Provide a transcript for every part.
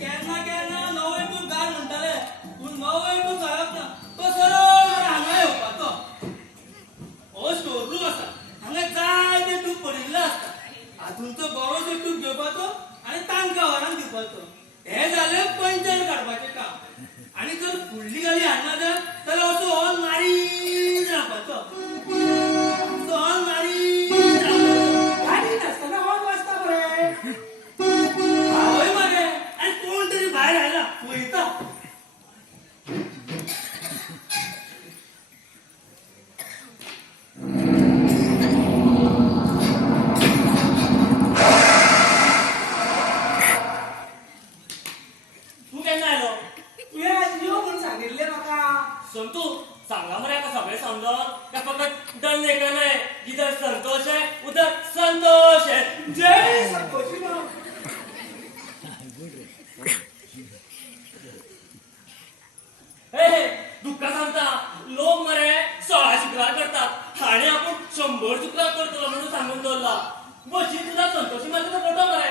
केन्ना केन्ना नवय तूं गार म्हणटाले पूण नवय तूं सांगप ना तो सरळ हांगा सगळे समजावून का फक्त डरने का नाही जिधर संतोष है उधर संतोष है. जय संतोषी माँ. हे दुःखा सांगता लोक मरे 16 शुक्रार करतात आणि आपण 100 शुक्रार करतो म्हणून सांगून दवरला. बशी तुझा संतोषी मात्र फोटो मरे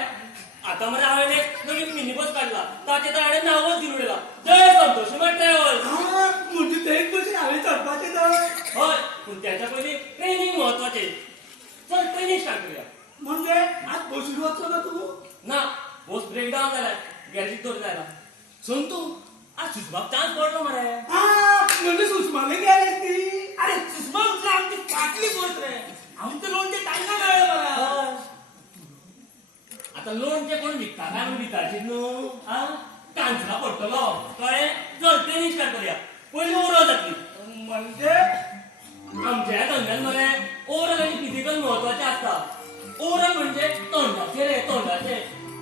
आता मरे हांवें एक नवीन मिनी बस काढला ताचे तर हांवें नावच दिवन उडयला जय संतोषी मात्र ट्रॅव्हल्स. म्हणजे ते एक बशी हांवें चडपाचें तर हय पूण त्याच्या पयलीं ट्रेनिंग महत्वाचें. चल ट्रेनिंग स्टार्ट करूया. म्हणजे आज बशीर वचो ना तू. ना बस ब्रेक डावन जाला गॅरेजीत दवरला जायला. संतू आज सुशमाक चान्स पडलो मरे. म्हणजे सुषमाने गेले ती. अरे सुषमा उचला आमची फाटली बस रे. आमचं लोणचे टांगा मिळालं मला. आता लोणचे कोण विकता काय आम्ही विकायचे न्हू. कांचरा पडटलो कळ्ळें. चल ट्रेनिंग स्टार्ट करूया. पयलीं ओरल जातली. म्हणजे आमच्या ह्या धंद्यान मरे ओरल आनी फिजिकल महत्वाचे आसता. ओरल म्हणजे तोंडाचे रे तोंडाचे.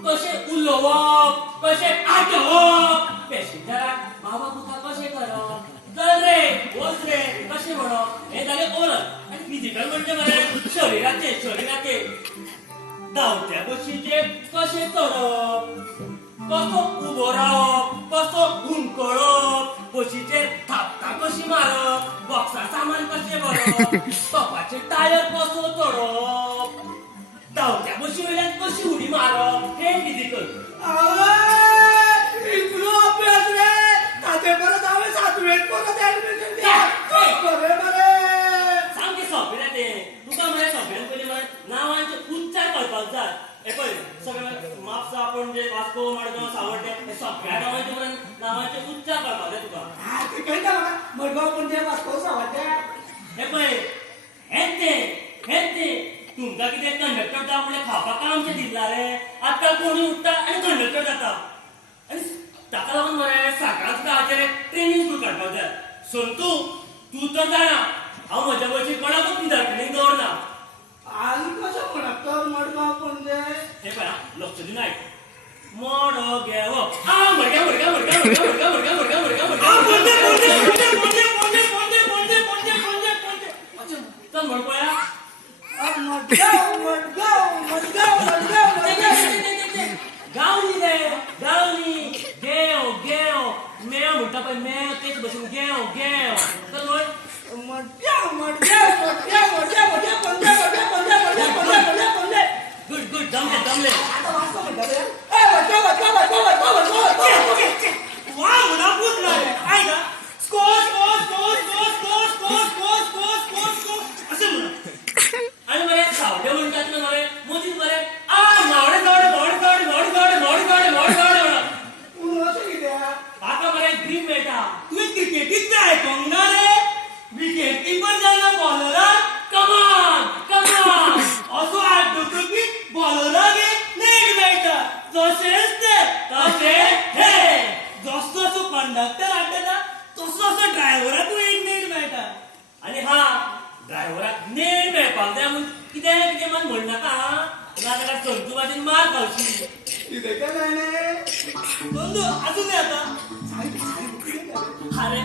कशें उलोवप कशें आटोवप पॅसेंजराक बाबा तुका कशें करप चल रे वच रे कशें म्हणप हें जालें ओरल. आनी फिजिकल म्हणजे मरे शरिराचे शरिराचे. धांवत्या बशीचेर कशें चडप कसो उबो रावप कसो हुमकळप बशीचेर थापता कशी मारप बॉक्सा सामान कशें भरप टॉपाचेर टायर कसो चडप धांवत्या बशी वयल्यान कशी उडी मारप हें फिजिकल. इतलो अभ्यास रे. ताचे परत हांवें 7वेंत परत ऍडमिशन घेतलें. बरें बरें. सामकें सोंपें रे तें. तुका मरे सगळ्यान पयलीं मरे नांवांचे उच्चार कळपाक जाय. हे पळय सगळे म्हापसा पणजे वास्को मडगांव सावड्डे हे सगळ्या गांवांचे मरे नांवांचे उच्चार कळपाक जाय तुका. ते कळटा म्हाका. मडगांव पणजे वास्को सांवाड्ड्या. हे पळय हेंच तें तुमकां कितें कंडक्टर जावं म्हणल्यार खावपाक आमचें दिसला रे. आजकाल कोणूय उठता आनी कंडक्टर जाता. आनी ताका लागून मरे साखळा हाचेर ट्रेनिंग स्कूल काडपाक जाय. संतू तूं तर जाणा हांव म्हज्या बशीक कोणाकूच भितर ट्रेनिंग दवरना. आनी कशें म्हणप तर मडगांव पणजे. हे पळय लक्ष दिवन आयक. मोडो घेवप मडगांव मडगांव मडगांव मडगांव मडगांव मडगांव मडगांव मडगांव पणजे पणजे पणजे पणजे पणजे पणजे पणजे पणजे पणजे पणजे. चल म्हण पळया. मडगांव मडगांव मडगांव मडगांव मडगांव. गावली रे गावली. गेव गेव मेव म्हणटा पळय मेव तेच भशेन गेव गेव. चल म्हण मडगांव मडगांव मडगांव मडगांव मडगांव पणजे पणजे पणजे पणजे पणजे पणजे पणजे. गुड गुड जमले जमले. आता वास्को म्हणटा रे. मडगांव मडगांव मडगांव मडगांव मडगांव. वा म्हणा पुतला रे. काय का score score score score score score score score score score असं म्हणा. आणि मरे सावटे म्हणटात ना मरे मदींच मरे मावडे गावडे मावडे गावडे मावडे गावडे मावडे गावडे मावडे गावडे म्हणा. पूण अशें कित्याक. ताका मरे ग्रीन मेळटा. तुवें क्रिकेटीत जाय आयकोंक ना रे. विकेट किपर जाल्यार बॉलराक कमान कमान असो आठवतकीत बॉलराक एक नेट मेळटा. जशेंच ते तशें हे. जसो जसो कंडक्टर आड्डता तसो तसो ड्रायव्हराकूय एक नेट मेळटा. आणि हा ड्रायव्हराक नेट मेळपाक जाय म्हूण कितें कितें मात म्हणनाका. नाजाल्यार संतू भाशेन मार खावची. कितें केलें रे. नंदू अजून आता अरे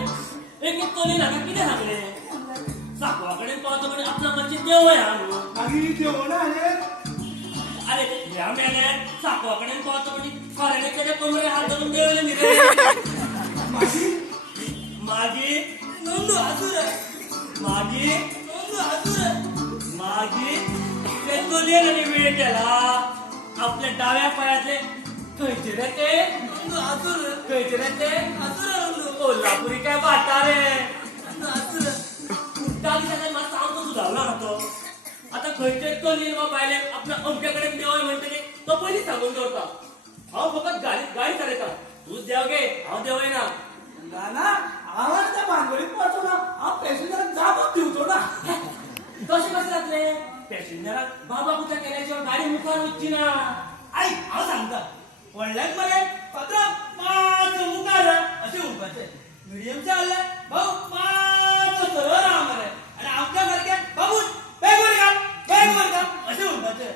एक एक कोणी नाका कितें सांगलें. साकवा कडेन पावता म्हणजे आपल्या मातशें देवय हा न्हू. मागीर जेवणा रे. अरे ह्या मेल्यार साकवा कडेन पावता म्हणजे खऱ्याने तेच्या कमरेर हात धरून देवले न्ही रे. मागीर नंदू अजून रे. मागीर नंदू अजून रे. मागीर ते चलयेन आनी वेळ केला. आपल्या डाव्या पायातले खंयचे रे ते नंदू अजून रे. खंयचे रे ते अजून रे नंदू. कोल्हापुरी काय वाटारे. नंदू अजून रे. उठता दिसाच्या म्हाका सामको सुदारला ना तो. आता खंयचे चलयेन वा बायलेक आपल्या अमक्या कडेन देवय म्हणटकीर तो पयलींच सांगून दवरता. हांव फकत गाडी चलयता. तूंच देव घे हांव देवयना. ना ना हांव त्या भानगडीत पडचो ना. हांव पॅसेंजराक जापच दिवचो ना. तशें कशें जातलें. पॅसेंजराक बाबा पुता केल्या शिवाय गाडी मुखार वचची ना. आई हांव सांगता. व्हडल्याक मरे पात्रांव मातसो मुखार राव अशें म्हणपाचें. मिडियमचे आहल्यार भाऊ मातसो सरळ राव मरे. आनी आमच्या सारक्याक बाबू बॅग वर घाल बॅग वर घाल अशें म्हणपाचें.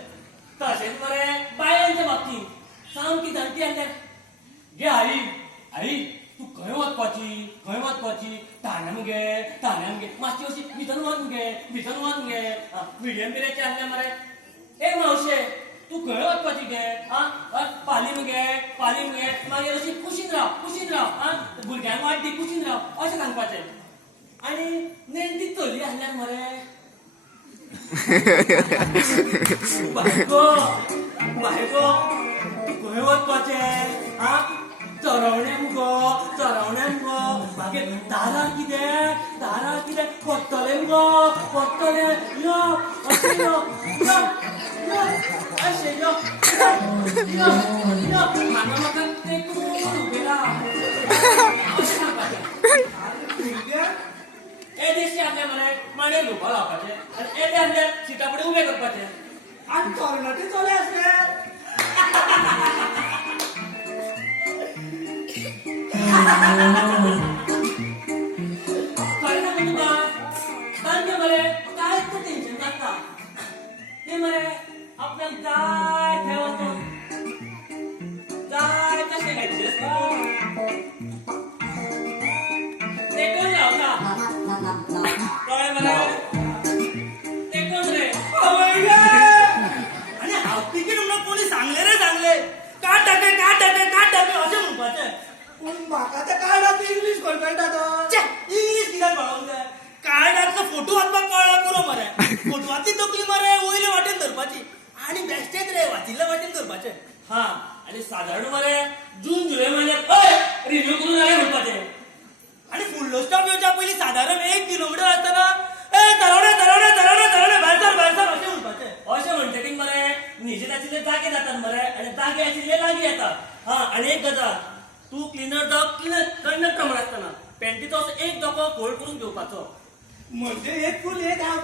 तशेंच मरे बायलांच्या बाबतींत सामकी जाणटी आसल्यार गे आई आई तूं खंय वचपाची खंय वचपाची. ताण्यान गे मातशी अशी भितर वचून गे मिडियम पिरेचे आसले मरे ए मावशे तू खंय वचपाची गे पालीम गे मागीर अशी कुशीन राव भुरग्यांक वाट दी कुशीन राव अशें सांगपाचें आनी नेणटी चली आसल्यार मरे बायको तू खंय वचपाचें चरवण्या मुगो मागीर दारां कितें पडटलें मुगो यो अशें यो हांगा म्हाका तेकून उबें राव अशें सांगपाचें ए दिसचे आसले मरे मांडेर घेवपा लावपाचें आनी येदे आसल्यार सिटा फुडें उबें करपाचें आणि चोरणाचे चले असल्यार खरें सांगू तुका तांचे मरे कांयच टेन्शन नासता ते मरे आपल्याक जाय थंय वचून जाय तशें घालचें आसता देखून रावता कळ्ळें मरे देखून रे आणि हांव तिकीट म्हणून कोणी सांगले काट टाके अशें म्हणपाचें पूण म्हाका त्या कार्डात इंग्लीश खंय कळटा तो इंग्लीश कित्याक कळोंक जाय कार्डाचो फोटो वाचपाक कळ्ळा पुरो मरे फोटवाची तकली मरे वयले वाटेन धरपाची आणि बेश्टेच रे वाचिल्ल्या वाटेन करपाचें हा आणि साधारण मरे जून जुलै महिन्यात रिन्यू करून जाय म्हणपाचें आणि फुडलो स्टॉप येवच्या पयलीं साधारण 1 किलोमीटर आसतना तरवडे भायर सर अशें म्हणपाचें अशें म्हणटकीर मरे न्हिजेत आशिल्ले जागे जातात मरे आनी जागे आशिल्ले लागीं येतात आनी एक गजाल तू क्लिनर जावं कंडक्टर म्हण आसतना पॅन्टीचो असो एक दोको फोल्ड करून घेवपाचो म्हणजे एक फूल एक हांव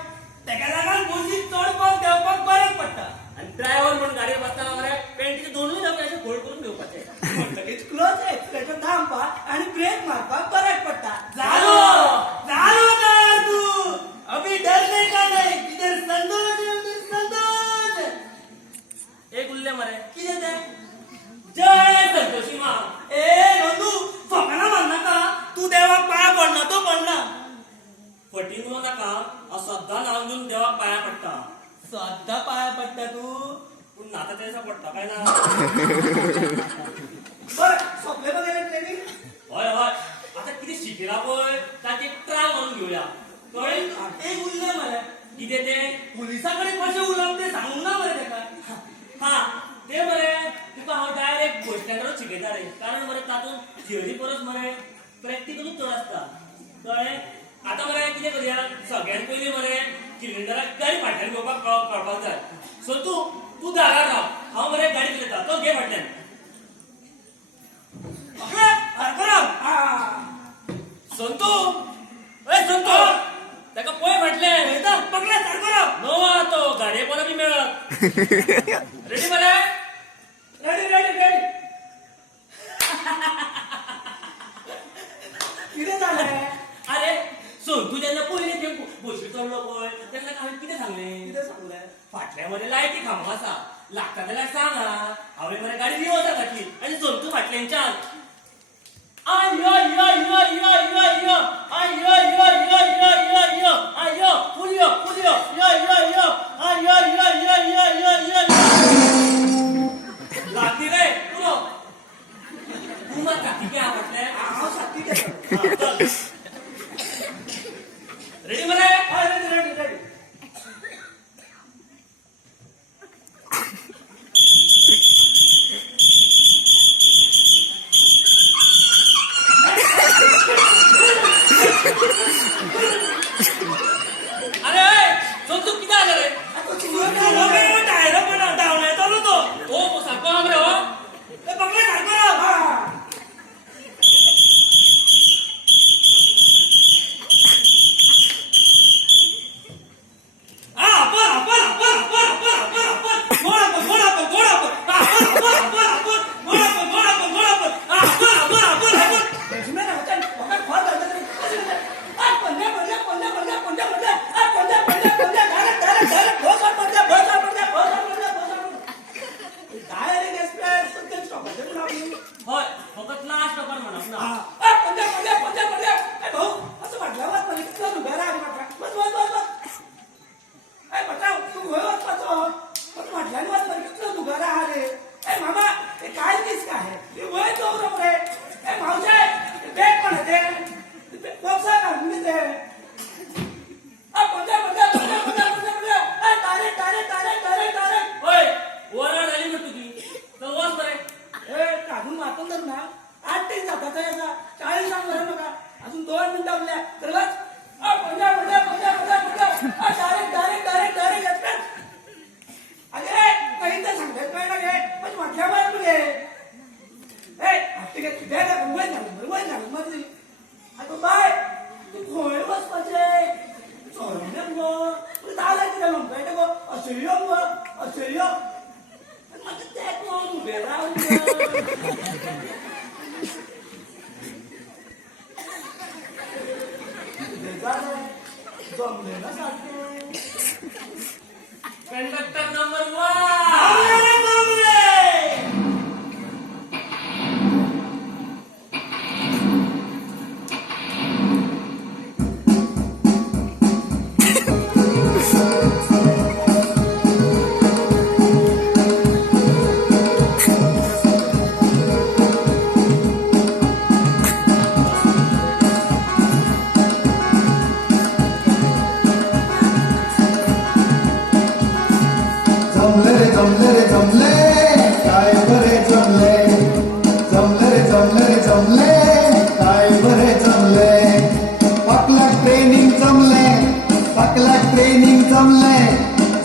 तेका लागून बसीक चडपाक देवपाक बरें पडटा आनी ड्रायव्हर म्हणून गाडयेर बसतना मरे पॅन्टीचे दोनूय दोके अशे फोल्ड करून घेवपाचे म्हणटकीच क्लोज एक्सप्रेशन थांबपाक आणि ब्रेक मारपाक बरेच पडटा झालो का तू अभी डरने का नहीं किधर संतोष एक उरले मरे कितें तें जय संतोषी मा ए नंदू फकाना मारनाका तू देवाक पाया पडना तो पडना फटी म्हणू नाका हांव सद्दां नांव घेवन देवाक पांयां पडटा सद्दां पाया पडटा तू पूण नाता तेसा पडटा काय ना बरं सोंपले वगैरे ट्रेनिंग हय आता कितें शिकयला पळय ताची ट्राय मारून घेवया कळ्ळें एक उरले मरे कितें तें पुलिसा कडेन कशें उलोवप तें सांगूंक ना मरे तेका हा ते मरे तुका हांव डायरेक्ट बस स्टँडारूच शिकयता रे कारण मरे तातूंत थिअरी परस मरे प्रॅक्टिकलूच चड आसता कळ्ळें आतां मरे कितें करया सगळ्यात पयलीं मरे सिलिंडराक गाडी फाटल्यान घेवपाक कळपाक जाय सो तूं दारार राव हांव मरे गाडी चलयता तो घे फाटल्यान संतू संतू ताका पळय फाटल्यान पकडले सारको राव नवा तो गाडयेपणा बी मेळत रेडी मरे रेडी कितें जालें अरे संतू जेन्ना पयलें ते बशीर चडलो पळय तेन्ना हांवें कितें सांगलें कितें सांगलें फाटल्या मरे लायटी खांबो आसा लागता जाल्यार सांग हांवें मरे गाडी रिवर्साक घातली आनी संतू फाटल्यानच्यान आयो यो यो यो यो यो आयो यो यो यो यो यो आयो पुलियो यो यो यो आयो यो यो यो यो यो लागली रे पुरो तूं म्हाका कितें आवडलें हांव सारकी घेता रेडी मरे रेडी अरे संतू किती आलं रे टायर पण डाऊन आहे चालू तो ओ सारको आम रे हो ते पकडले सारको राव बेसमेंट होता वखत फॉल करता तरी पंजा जमले ना सारखे. Conductor number 1. थांबले रे, थांबले. जमले रे जमले रे जमले काय बरे जमले जमले रे जमले रे जमले काय बरे जमले पकला ट्रेनिंग जमले पकला ट्रेनिंग जमले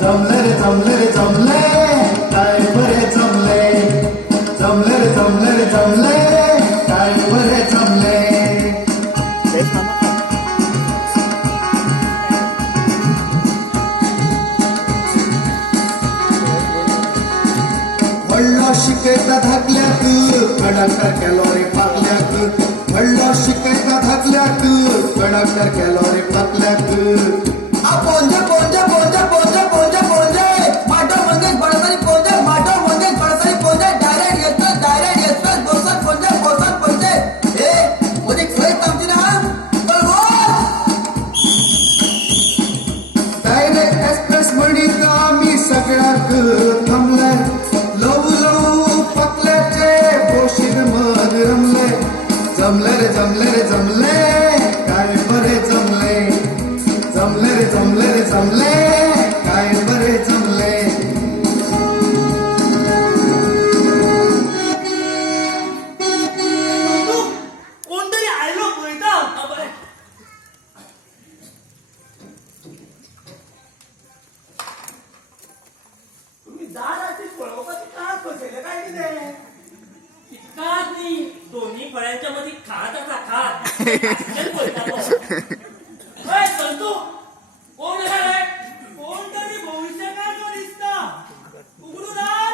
जमले रे जमले रे जमले काय बरे जमले जमले रे जमले रे जमले काय बरे जमले वडलो शिकयता धाकल्याक कंडक्टर कॅलोरी पाकल्याक वडलो शिकयता धाकल्याक कंडक्टर कॅलोरी पाकल्याक पोंजे पोंजे पोंजे पोंजे पोंजे पोंजे माटो मंगेश बडसरी पोंजे माटो मंगेश बडसरी पोंजे डायरेक्ट एक्सप्रेस बोसत पोंजे ए मोदी खय थांबची ना डायरेक्ट एक्सप्रेस म्हणीत आम्ही सगळ्याक थांबले लव लव पकल्याचे बोशीर मध रमले जमले रे जमले रे जमले काय बरे जमले जमले रे जमले रे जमले काय बरे जमले कोणतरी आयलो पळयता. तुम्ही दाराची पळोवपाची कास बसयले काय कितें? इतकाच नाही, दोन्ही फळ्यांच्या मध्ये खात असा खात. आश्चर्य पळता तो. ए, संतू, कोण आहे रे? कोणतरी भविष्यकाळ दिसता. उघडून आण.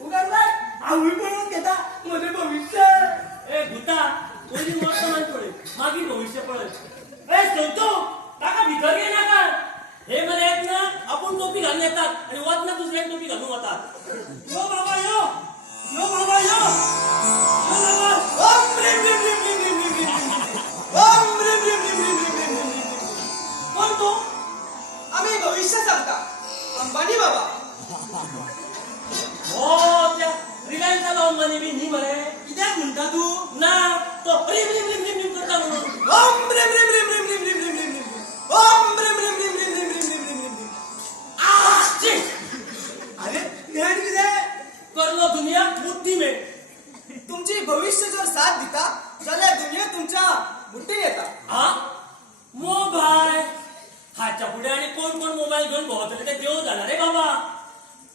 उघडलाय आवळी पळवून घेता मध्ये भविष्य. ए भूता, कोणी वर्तमान पळय, मागीर भविष्य पळय. ए संतू, ताका भितर घे नाका. हे मरे आहेत ना, आपण टोपी घालून येतात आणि वतना दुसऱ्याक टोपी घालून वतात. यो बाबा यो. यो बाबा यो. यो बाबा. ओम ह्रीं ह्रीं ह्रीं ह्रीं ह्रीं ह्रीं ह्रीं ह्रीं. ओम ह्रीं ह्रीं ह्रीं ह्रीं ह्रीं ह्रीं ह्रीं ह्रीं. कोण तो? आम्ही भविष्य सांगता. अंबानी बाबा. हो, त्या रिलायन्सचा लावून म्हणे मी नी मरे. कित्याक म्हणता तू? ना, तो प्रेम रिम रिम रिम रिम करता म्हणून. ओम ह्रीं ह्रीं ह्रीं ह्रीं ह्रीं ह्रीं ह्रीं ह्रीं ह्रीं. ओम ह्रीं ह्रीं ह्रीं ह्रीं ह्रीं ह्रीं ह्रीं ह्रीं ह्रीं. आ, छी! अरे ज्ञान कितें? करलो दुनिया बुद्धी में. तुमची भविष्य जर साथ दिता जाल्यार दुनिया तुमच्या बुट्टीन येता. हा? मोबाईल. हाच्या पुढे आणि कोण कोण मोबाईल घेऊन भोवतले ते देव जाणार रे बाबा.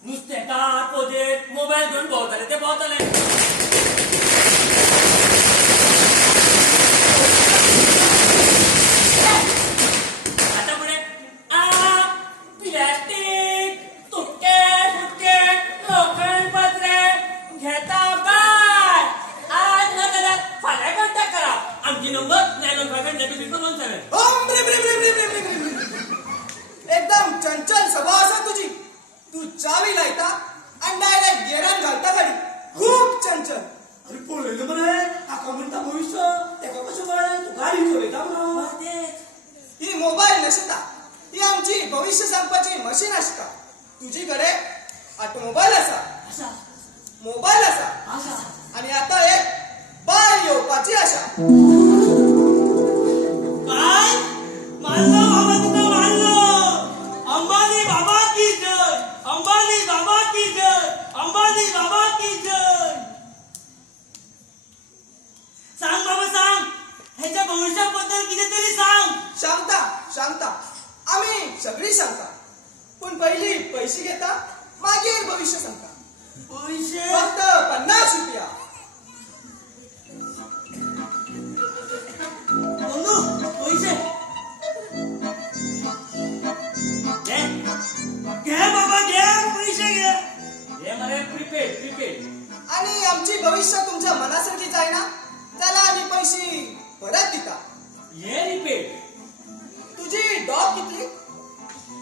नुस्तेकार पोदेत मोबाईल घेऊन भोवतले ते भोवतले. हाच्या पुढे प्लॅस्टिक, तुटके फुटके, लोखंड पत्रे घेता काय? आज न कदाच फाल्यां कॉन्टॅक्ट करा. आमची नंबर 9151 ओम ह्रीं ह्रीं ह्रीं ह्रीं ह्रीं ह्रीं ह्रीं. एकदम चंचल स्वभाव असा तुझी. तू चावी लायता आणि डायरेक्ट गेरान घालता गाडी. खूप चंचल. अरे पळयलं मरे हाका म्हणटा भविष्य तेका कशें कळ्ळें तू गाडी चलयता म्हणून. ही मोबाईल नसता. ही आमची भविष्य सांगपाची मशीन आसता. तुझी कडेन ऑटोमोबाईल असा, मोबाईल असा आणि आता एक बाय येवपाची आशा. काय? मानलो बाबा तुका मानलो. अंबानी बाबा की जय. अंबानी बाबा की जय. अंबानी बाबा की जय. सांग बाबा सांग. ह्याच्या भविष्याबद्दल किती तरी सांग. सांगता सांगता आम्ही सगळी सांगता. पण पहिली पैसे घेता मागीर भविष्य सांगता. पैसे फक्त 50 रुपया. पैसे घे बाबा घे. पैसे घे. हे मरे प्रीपेड. आणि आमची भविष्य तुमच्या मनासारखी जायना त्याला आम्ही पैसे परत देता. हे रिपेड. तुझी डॉग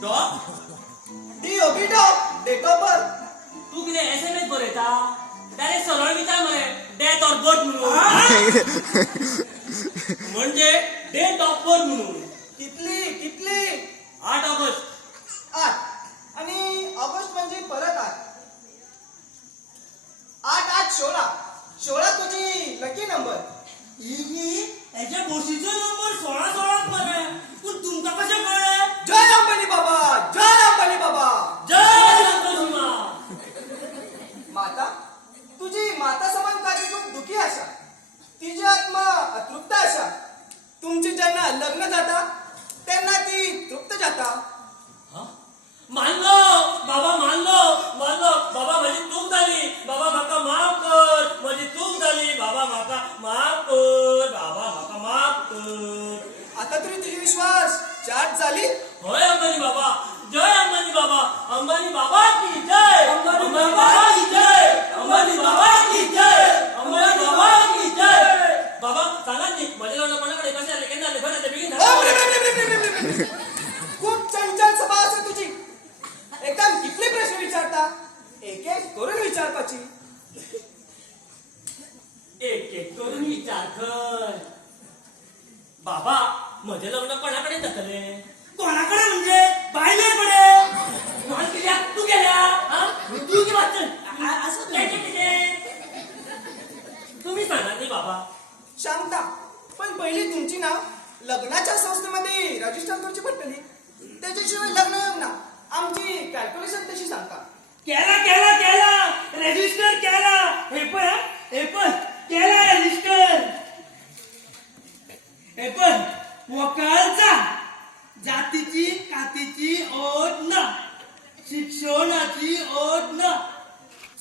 डॉग DOB डॉग डेट ऑफ बर्थ. तू कितें SMS बरयता डायरेक्ट सरळ विचार मरे डेट ऑफ बर्थ म्हणून म्हणजे डेट ऑफ बर्थ म्हणून कितली 8 ऑगस्ट 8 आणि ऑगस्ट म्हणजे परत 8 16 तुझी लकी नंबर. याच्या बोशीचो नंबर 16 मरे पण तुमका कशें कळ्ळें? जय अंबानी बाबा, जय अंबानी बाबा. जय संतोषीमा. माता तुझी माता समान कार्य खूप दुखी आसा. तिची आत्मा अतृप्त आसा. तुमची जेन्ना लग्न जाता तेन्ना ती तृप्त जाता. मानलो बाबा मानलो बाबा माझी चूक झाली बाबा म्हाका माफ कर माझी चूक झाली बाबा म्हाका माफ कर बाबा म्हाका माफ कर. आता तरी तुझी विश्वास चाट झाली. होय अंबानी बाबा जय अंबानी बाबा अंबानी बाबा की जय अंबानी बाबा की जय अंबानी बाबा की जय अंबानी बाबा की जय. बाबा सांगा नी माझ्या लग्न कोणाकडे कसे आले केन्ना आले बरं ते बेगीन सांगा. खूप चंचल सभा असा तुझी. एकदम कितले प्रश्न विचारता एक एक करून विचारपाची. एक करून विचार कर. बाबा म्हजे लग्न कोणाकडे जातले? कोणाकडे म्हणजे बायलेर कडे. मला कित्याक तू गेल्या हा? तू की वाचन असं त्याचे किती तुम्ही सांगा नी बाबा. शांता पण पहिली तुमची नाव लग्नाच्या संस्थेमध्ये रजिस्टर करची पडटली. त्याच्याशिवाय लग्न येऊ ना. आमची कॅल्क्युलेशन तशी सांगता. केला रजिस्टर केला. हे पण केला रजिस्टर. हे पण वकालचा जातीची कातीची ओढ ना शिक्षणाची ओढ ना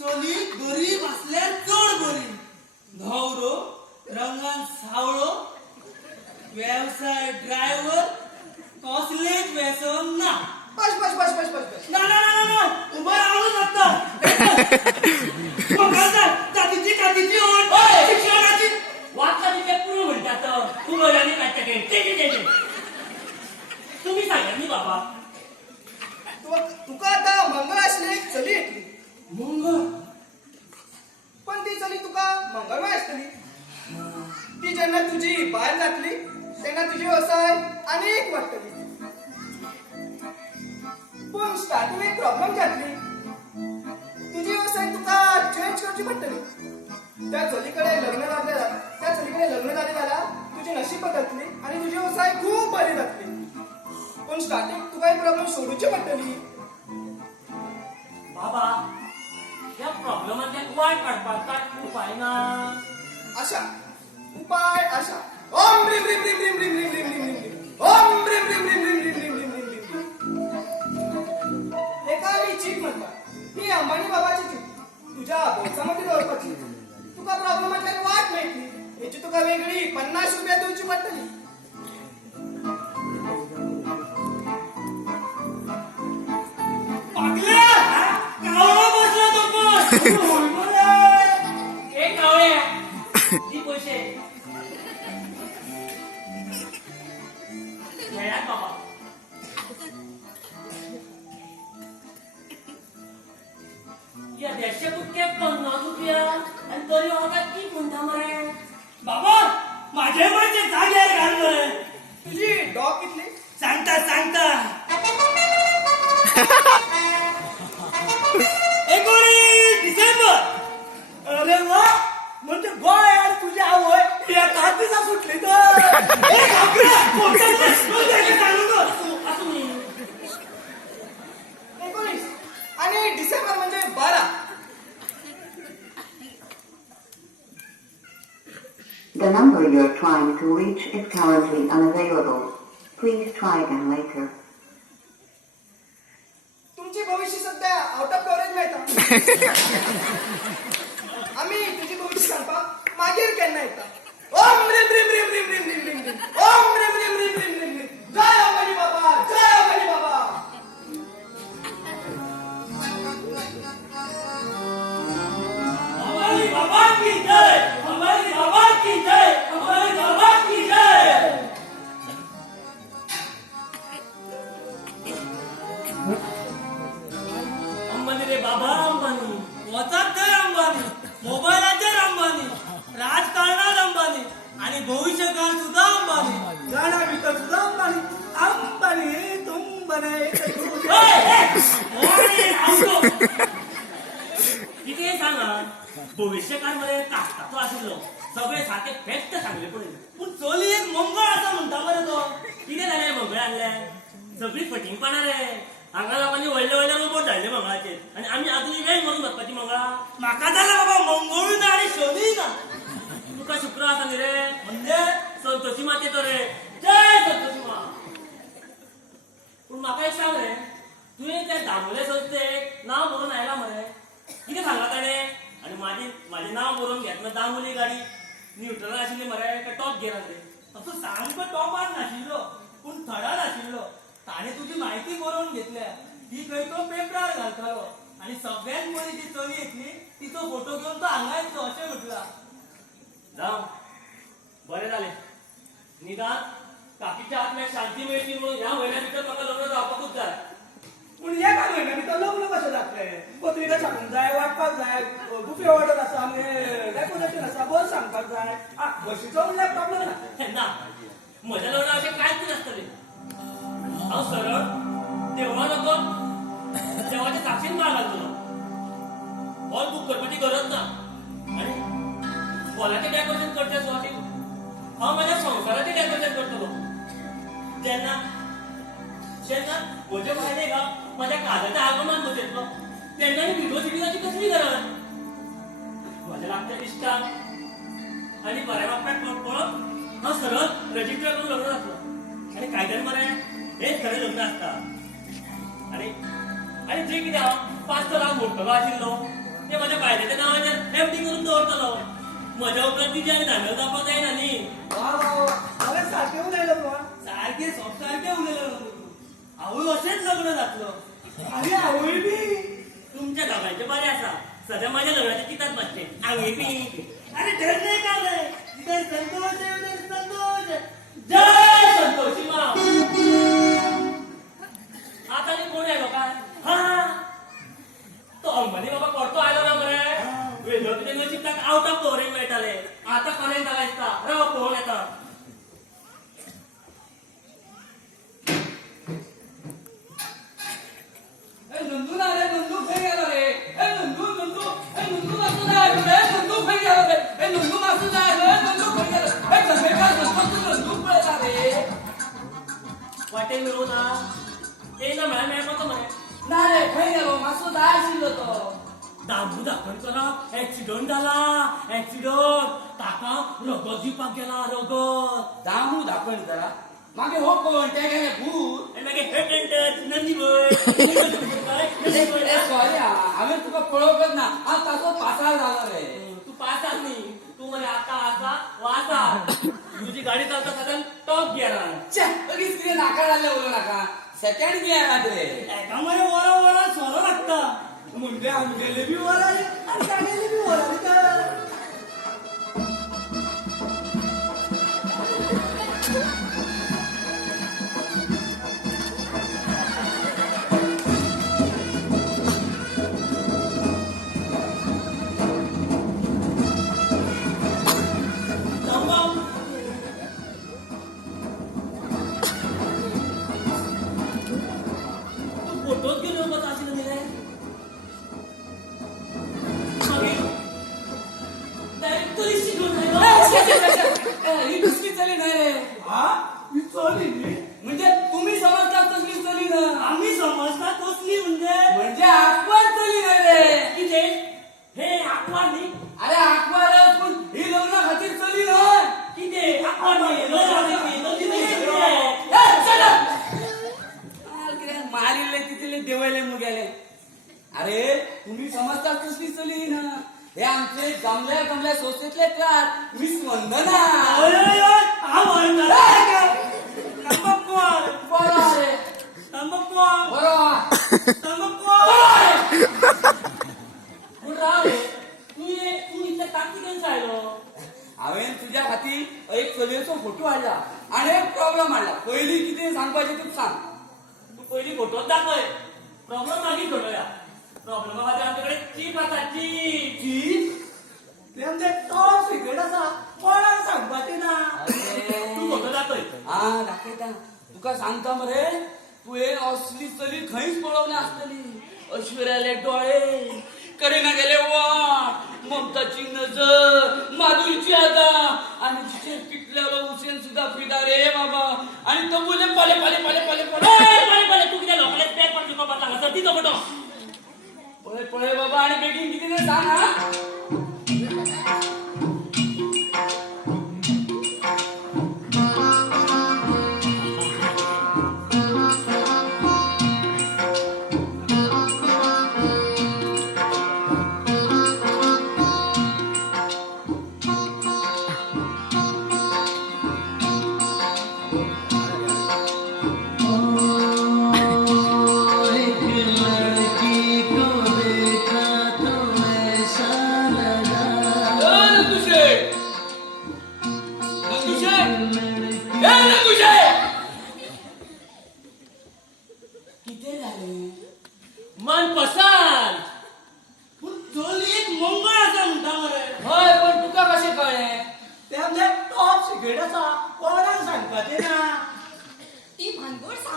चली गरीब असल्यार चड बरी धवरो रंगान सावळो व्यवसाय ड्रायव्हर कसलेच व्यसन ना. बस. ना उभं राहून लागतं. वकालचा जातीची कातीची ओढ शिक्षणाची वाचला तिथे पूर्ण म्हणतात तू आणि काढता तुम्ही सांगा नी बाबा. तुका आता मंगळ असले एक चली येतली. मंगळ पण ती चली तुका मंगळमय असतली. ती जेन्ना तुझी बाहेर जातली तेन्ना तुझी व्यवसाय अनेक वाटतली. पण स्टार्टिंग एक प्रॉब्लेम जातली. तुझी व्यवसाय तुका चेंज करची पडटली. त्या चलीकडे लग्न झाले जाल्यार तुझी नशीब बदलतली आणि तुझी व्यवसाय खूप बरी जातली. पण स्टार्टिंग तुका एक प्रॉब्लेम सोडूची पडटली. बाबा या प्रॉब्लेमांतल्यान वाट काडपाक काय उपाय ना? अशा उपाय अशा ओम ह्रीं ह्रीं ह्रीं ह्रीं ह्रीं ह्रीं ह्रीं ह्रीं ह्रीं ओम ह्रीं ह्रीं ह्रीं ह्रीं ह्रीं ह्रीं ह्रीं ह्रीं ह्रीं. एका आम्ही चीक म्हणता. ही अंबानी बाबाची चीक तुझ्या बोलसामध्ये दवरपाची. तुका प्रॉब्लेमातल्यान वाट मेळटली. याची तुका वेगळी 50 रुपया दिवची पडटली. कावळा बसला तो पण. एक कावळ्या ती पैसे खेळात बाबा. या 150 कुटके 50 रुपया आणि तरी म्हाका ती म्हणता मरे. बाबा माझे माझे जाग्यार घाल बरे. तुझी डॉग कितली? सांगता 19 डिसेंबर. अरे वा म्हणजे गोळ्यार तुझी आवय एका दिसा सुटली तर. असं मी 19 आणि डिसेंबर म्हणजे 12. The number you're trying to reach is currently unavailable. Please try again later. तुमची भविष्य सध्या आउट ऑफ कव्हरेज मिळता. आम्ही तुझी भविष्य सांगपा मागीर केन्ना येता. ओम ह्रीं ह्रीं ह्रीं ह्रीं ह्रीं ह्रीं ह्रीं ह्रीं ओम ह्रीं ह्रीं ह्रीं ह्रीं ह्रीं ह्रीं. जय अंबानी बाबा, जय अंबानी बाबा. अंबानी बाबा की जय. अंबानी बाबा की जय. अंबानी बाबा की जय. अंबानी रे बाबा अंबानी. वचात थंय अंबानी, मोबायलाचेर अंबानी, राजकारणात अंबानी आणि भविष्य काळ सुद्धा अंबानी, गाणा भितर सुद्धा अंबानी. अंबानी तुंबने किती सांगा भविष्यकाळ मध्ये कास्ताचो आशिल्लो सगळे सारखे फेक्त सांगले पळय. पूण चली एक मंगळ आसा म्हणटा मरे तो. कितें जालें मंगळ आणल्या सगळी फटिंगपणां रे. हांगा लोकांनी व्हडले व्हडले रोबोट धाडले मंगळाचेर आणि आमी आजुनी वेळ मरून बसपाची मंगळा. म्हाका जाल्यार बाबा मंगळूय ना आणि शनी ना. तुका शुक्र आसा न्ही रे. म्हणजे संतोशी माते तो रे. जय संतोशी मा. पूण म्हाका एक सांग रे तुवें त्या दामोले संस्थेक नांव बरोवन आयला मरे. कितें सांगला ताणें आणि माझे नाव बरोवन घेतना दामोली गाडी न्यूट्रल आशिल्ली मरे काय टॉप गियर आसली. तसो सामको टॉपार नाशिल्लो पूण थडार आशिल्लो. ताणे तुजी म्हायती बरोवन घेतल्या ती खंय तो पेपरार घालतालो आणि सगळ्यात पयली जी चली येतली तिचो फोटो घेवन तो हांगा येतलो अशें म्हटला. जावं बरें जालें. निदान काकीच्या आत्म्याक शांती मेळची म्हणून ह्या म्हयन्या भितर म्हाका लग्न जावपाकूच जाय. पूण एका म्हयन्या भितर लग्न कशें जातलें? पत्रिका छापूंक जाय, वाटपाक जाय, बुफे ऑर्डर आसा, डेकोरेशन आसा, बस सांगपाक जाय. बशीचो म्हणल्यार प्रॉब्लेम ना. ना म्हज्या लग्ना अशें कांयच नासतलें. हांव सरळ देवळान वचून देवाच्या साक्षीन पांय घालतलो. हॉल बूक करपाची गरज ना आनी हॉलाचें डेकोरेशन करचे सुवातेर हांव म्हाज्या संवसाराचें डेकोरेशन करतलो. जेन्ना म्हजे बायलेक हांव म्हाज्या काजाच्या आगमनांत बसयतलो तेन्ना व्हिडिओ सिडिओची कसली गरज. म्हाज्या लागच्या इश्टाक आनी बऱ्या बापड्याक पळोवन हांव सरळ रजिस्टर करून लग्न जातलो. आनी कायद्यान मरे हेच खरें लग्न आसता. आनी जे कितें हांव 5 लाख मोडटलो आशिल्लो ते म्हाज्या बायलेच्या नांवाचेर एफडी करून दवरतलो. म्हज्या उपरांत तिजे आनी धांदल जावपाक जायना न्ही. हांवें सारकें उलयलो तुका. सारकें सारकें उलयलो तूं. हांवूय अशेंच लग्न जातलो. आनी हांवूय बी. तुमच्या दोगांचें बरें आसा. सद्या म्हाज्या लग्नाचें चिंतात मातशें. हांवें बी अरे धन्य का रे इधर संतोष है उधर संतोष है. जय संतोषी मा. आता आनी कोण आयलो काय. हा तो अंबानी बाबा परतो आयलो ना मरे. वेगळं कितें नशीब ताका आउट ऑफ कव्हरेज मेळटाले. आतां करेंट जागा दिसता. राव पळोवन येता. नंदू ना रे नंदू खंय गेलो रे. नंदू मासून आयलो रे. नंदू खंय गेलो रे. नंदू मासून आयलो. नंदू खंय गेलो. जमेका नंदू पळयता रे. वाटेन मेळूं ना येयना म्हळ्यार मेळपाचो मरे. ना रे खंय गेलो. मासू जाय आशिल्लो तो. दामू धाकणकराक एक्सिडंट जाला. एक्सिडंट ताका रगत दिवपाक गेला. रगत दामू दाखवण करा मागे हो कोण ते गेले भूत. आनी मागीर हेड एंटर नंदीबय. सॉरी हांवें तुका पळोवंकच ना. हांव ताचो पासार जालो रे. तू पास न्ही. तू मरे आता आसा वासा. तुजी गाडी चलता सदां टॉप गियरान. लगेच कितें नाका जाल्लें उलोव नाका. सेकंड गियरात रे. एका मरे वरा सोरो लागता. म्हणजे आमगेले बी वरा आनी तागेले बी वरा दिता. फोटोच घेऊन येवपाचो आशिल्लो न्ही रे. मागीर डायरेक्ट चलीशी घेवन आयलो. ही दुसरी चली नाही रे. ही चली न्ही म्हणजे तुम्ही समजतात तसली चली ना. आम्ही समजतात तसली म्हणजे आकवार चली नाही रे. कितें हे आकवार न्ही. अरे आकवार पण ही लग्ना खातीर चली ना. कितें आकवार न्ही. मारिले तिथले देवले मुगेले. अरे तुम्ही समजतात तसली चली ना. हे आमचे गमल्या सोसायटीतले क्लास मिस वंदना. हांवें तुझ्या खातीर एक चलयेचो फोटो हाडला आणि एक प्रॉब्लेम हाडला. पयलीं कितें सांगपाचें तूं सांग. तू पयलीं फोटोच दाखय. प्रॉब्लेम मागीर सोडवया. प्रॉब्लेमा खातीर आमच्याकडे चीप आसा चीप. चीप ते आमचे टॉप सिक्रेट आसा कोणाक सांगपाचें ना. तू फोटो दाखय. दाखयता तुका सांगता मरे तुवें असली चली खंयच पळोवना आसतली. ऐश्वर्याले डोळे, करिना गेले वाट, ममताची नजर, माधुरीची अदा आणि तिचे पिकलेलो हुसेन सुद्धा फिदा रे बाबा. आणि तो बोले पले पले पले पले पले पळय पळय तू कितें लोकांले पेट पाड शिकोवपाक सांगला ती तो फोटो. पळय पळय बाबा आणि बेगीन कितें तें सांग हा. किती झाले मन पसंत. पूण चली एक मंगळ आसा म्हणटा मरे. हय पण तुका कशें कळ्ळें. ते आमचे टॉप सिक्रेट आसा कोणाक सांगपाचें ना. ती भानगड